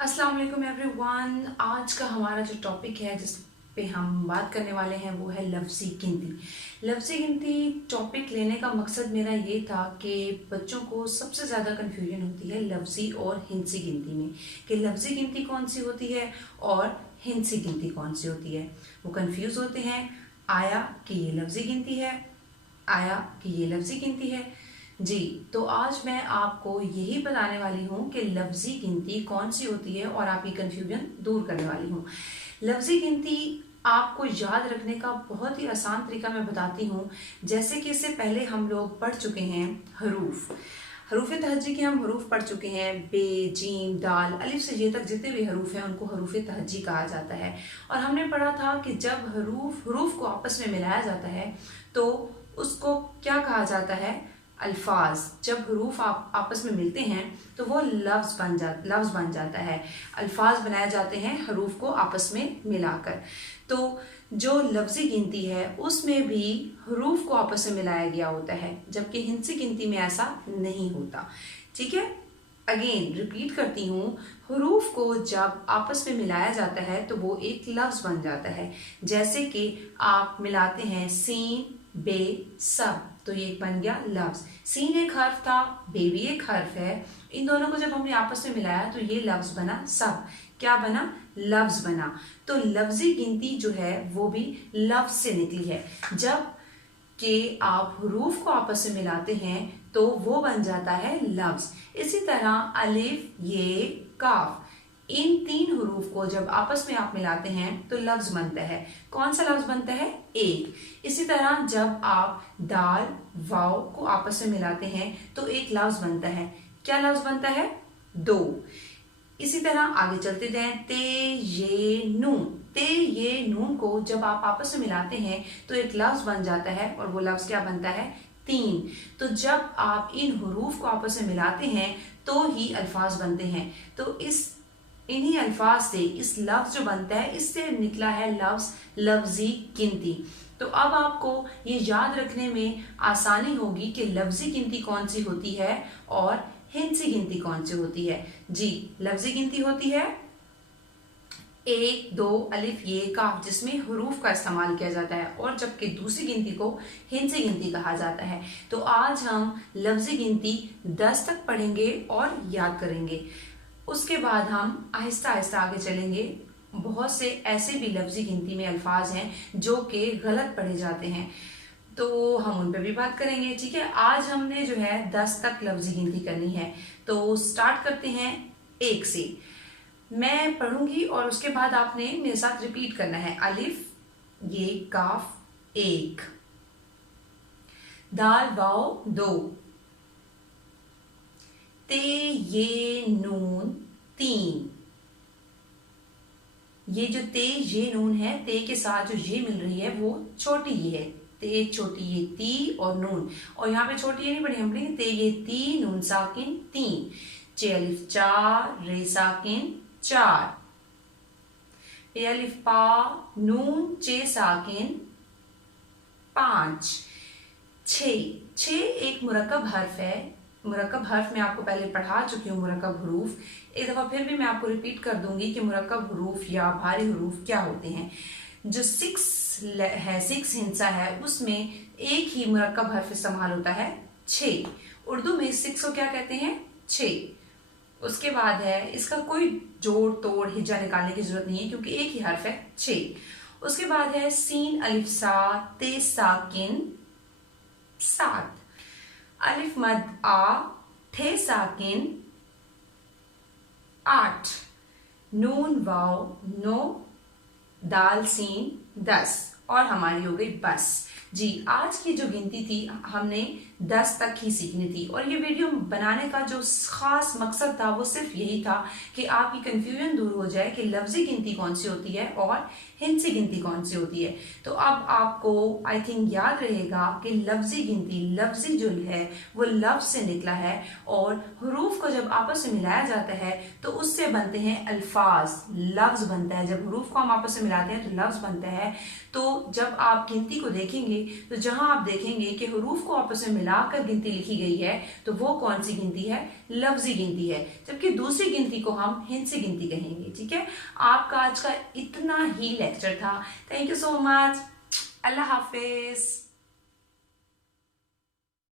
अस्सलाम वालेकुम एवरीवन। आज का हमारा जो टॉपिक है जिस पे हम बात करने वाले हैं वो है लफ्ज़ी गिनती। लफ्ज़ी गिनती टॉपिक लेने का मकसद मेरा ये था कि बच्चों को सबसे ज़्यादा कन्फ्यूजन होती है लफ्ज़ी और हिंसी गिनती में, कि लफ्ज़ी गिनती कौन सी होती है और हिंसी गिनती कौन सी होती है। वो कंफ्यूज होते हैं, आया कि ये लफ्ज़ी गिनती है, आया कि ये लफ्ज़ी गिनती है। जी, तो आज मैं आपको यही बताने वाली हूँ कि लफ्ज़ी गिनती कौन सी होती है और आपकी कन्फ्यूजन दूर करने वाली हूँ। लफ्ज़ी गिनती आपको याद रखने का बहुत ही आसान तरीका मैं बताती हूँ। जैसे कि इससे पहले हम लोग पढ़ चुके हैं हरूफ, हरूफ तहज्जी के हम हरूफ पढ़ चुके हैं। बे, जीम, दाल, अलिफ से ये तक जितने भी हरूफ हैं उनको हरूफ तहज्जी कहा जाता है। और हमने पढ़ा था कि जब हरूफ को आपस में मिलाया जाता है तो उसको क्या कहा जाता है, अल्फाज। जब हरूफ आपस में मिलते हैं तो वो लफ्ज़ बन जाता है, अल्फाज बनाए जाते हैं हरूफ को आपस में मिलाकर। तो जो लफ्ज़ी गिनती है उसमें भी हरूफ को आपस में मिलाया गया होता है, जबकि हिंसी गिनती में ऐसा नहीं होता। ठीक है, अगेन रिपीट करती हूँ, हरूफ को जब आपस में मिलाया जाता है तो वो एक लफ्ज़ बन जाता है। जैसे कि आप मिलाते हैं सीन, बे, सब, तो ये बन गया लफ्ज़। सीन एक हर्फ था, बे भी एक हर्फ है, इन दोनों को जब हमने आपस में मिलाया तो ये लफ्ज़ बना सब। क्या बना? लफ्ज़ बना। तो लफ्ज़ी गिनती जो है वो भी लफ्ज़ से निकली है। जब कि आप हरूफ को आपस में मिलाते हैं तो वो बन जाता है लफ्ज़। इसी तरह अलिफ, ये, काफ, इन तीन हरूफ को जब आपस में आप मिलाते हैं तो लफ्ज़ बनता है। कौन सा लफ्ज़ बनता है? एक। इसी तरह जब आप दाल, वाव को आपस में मिलाते हैं तो एक लफ्ज़ बनता है। क्या लफ्ज़ बनता है? दो। इसी तरह आगे चलते जाएं, ते, ये, नून, ते, ये, नून को जब आप आपस में मिलाते हैं तो एक लफ्ज़ बन जाता है और वो लफ्ज़ क्या बनता है? तीन। तो जब आप इन हरूफ को आपस में मिलाते हैं तो ही अल्फाज बनते हैं। तो इन्हीं अल्फाज से इस लफ्ज़ जो बनता है इससे निकला है लफ्ज़ लफ्ज़ी गिनती। तो अब आपको ये याद रखने में आसानी होगी कि लफ्ज़ी गिनती कौन सी होती है और हिंसी गिनती कौन सी होती है। जी, लफ्ज़ी गिनती होती है एक, दो, अलिफ, ये, काफ, जिसमें हरूफ का इस्तेमाल किया जाता है, और जबकि दूसरी गिनती को हिंसी गिनती कहा जाता है। तो आज हम लफ्ज़ी गिनती 10 तक पढ़ेंगे और याद करेंगे। उसके बाद हम आहिस्ता आहिस्ता आगे चलेंगे। बहुत से ऐसे भी लफ्ज़ी गिनती में अल्फाज हैं जो कि गलत पढ़े जाते हैं, तो हम उन पर भी बात करेंगे। ठीक है, आज हमने जो है 10 तक लफ्ज़ी गिनती करनी है। तो स्टार्ट करते हैं एक से। मैं पढ़ूंगी और उसके बाद आपने मेरे साथ रिपीट करना है। अलिफ, ये, काफ, एक, दाल, वाव, दो, ते, ये, नून, तीन। ये जो ते, ये, नून है, ते के साथ जो ये मिल रही है वो छोटी ये है, ते छोटी ये, ती और नून, और यहाँ पे छोटी ये नहीं पढ़ी, हम पढ़ेंगे ते, ये, ती, नून साकिन, तीन। चे अलिफ चार, रे साकिन, चार। पे अलिफ पा, नून, चे साकिन, पांच। छे एक मुरक्कब हर्फ है। मुरक्कब हर्फ में आपको पहले पढ़ा चुकी हूँ, मुरक्कब हरूफ। एक दफा फिर भी मैं आपको रिपीट कर दूंगी कि मुरक्कब हरूफ या भारी हरूफ क्या होते हैं। जो 6 हिंसा है उसमें एक ही मुरक्कब हर्फ इस्तेमाल होता है, 6। उर्दू में 6 को क्या कहते हैं? 6। उसके बाद है, इसका कोई जोड़ तोड़ हिज्जा निकालने की जरूरत नहीं है क्योंकि एक ही हर्फ है, 6। उसके बाद है सीन अलिफ सा, ते साकिन, 7। अलिफ मद आ, ठे साकिन, 8। नून वाव, 9। दाल सीन, 10। और हमारी हो गई बस। जी, आज की जो गिनती थी हमने 10 तक ही सीखनी थी, और ये वीडियो बनाने का जो खास मकसद था वो सिर्फ यही था कि आपकी कंफ्यूजन दूर हो जाए कि लफ्ज़ी गिनती कौन सी होती है और हिंसी गिनती कौन सी होती है। तो अब आपको आई थिंक याद रहेगा कि लफ्ज़ी गिनती, लफ्ज़ी जो है वो लफ्ज़ से निकला है, और हरूफ को जब आपस में मिलाया जाता है तो उससे बनते हैं अल्फाज, लफ्ज़ बनता है। जब हरूफ को हम आपस में मिलाते हैं तो लफ्ज़ बनता है। तो जब आप गिनती को देखेंगे तो जहां आप देखेंगे कि हरूफ को आपस में मिलाकर गिनती लिखी गई है तो वो कौन सी गिनती है? लफ्जी गिनती है। जबकि दूसरी गिनती को हम हिंसी गिनती कहेंगे। ठीक है, आपका आज का इतना ही लेक्चर था। Thank you so much. Allah Hafiz.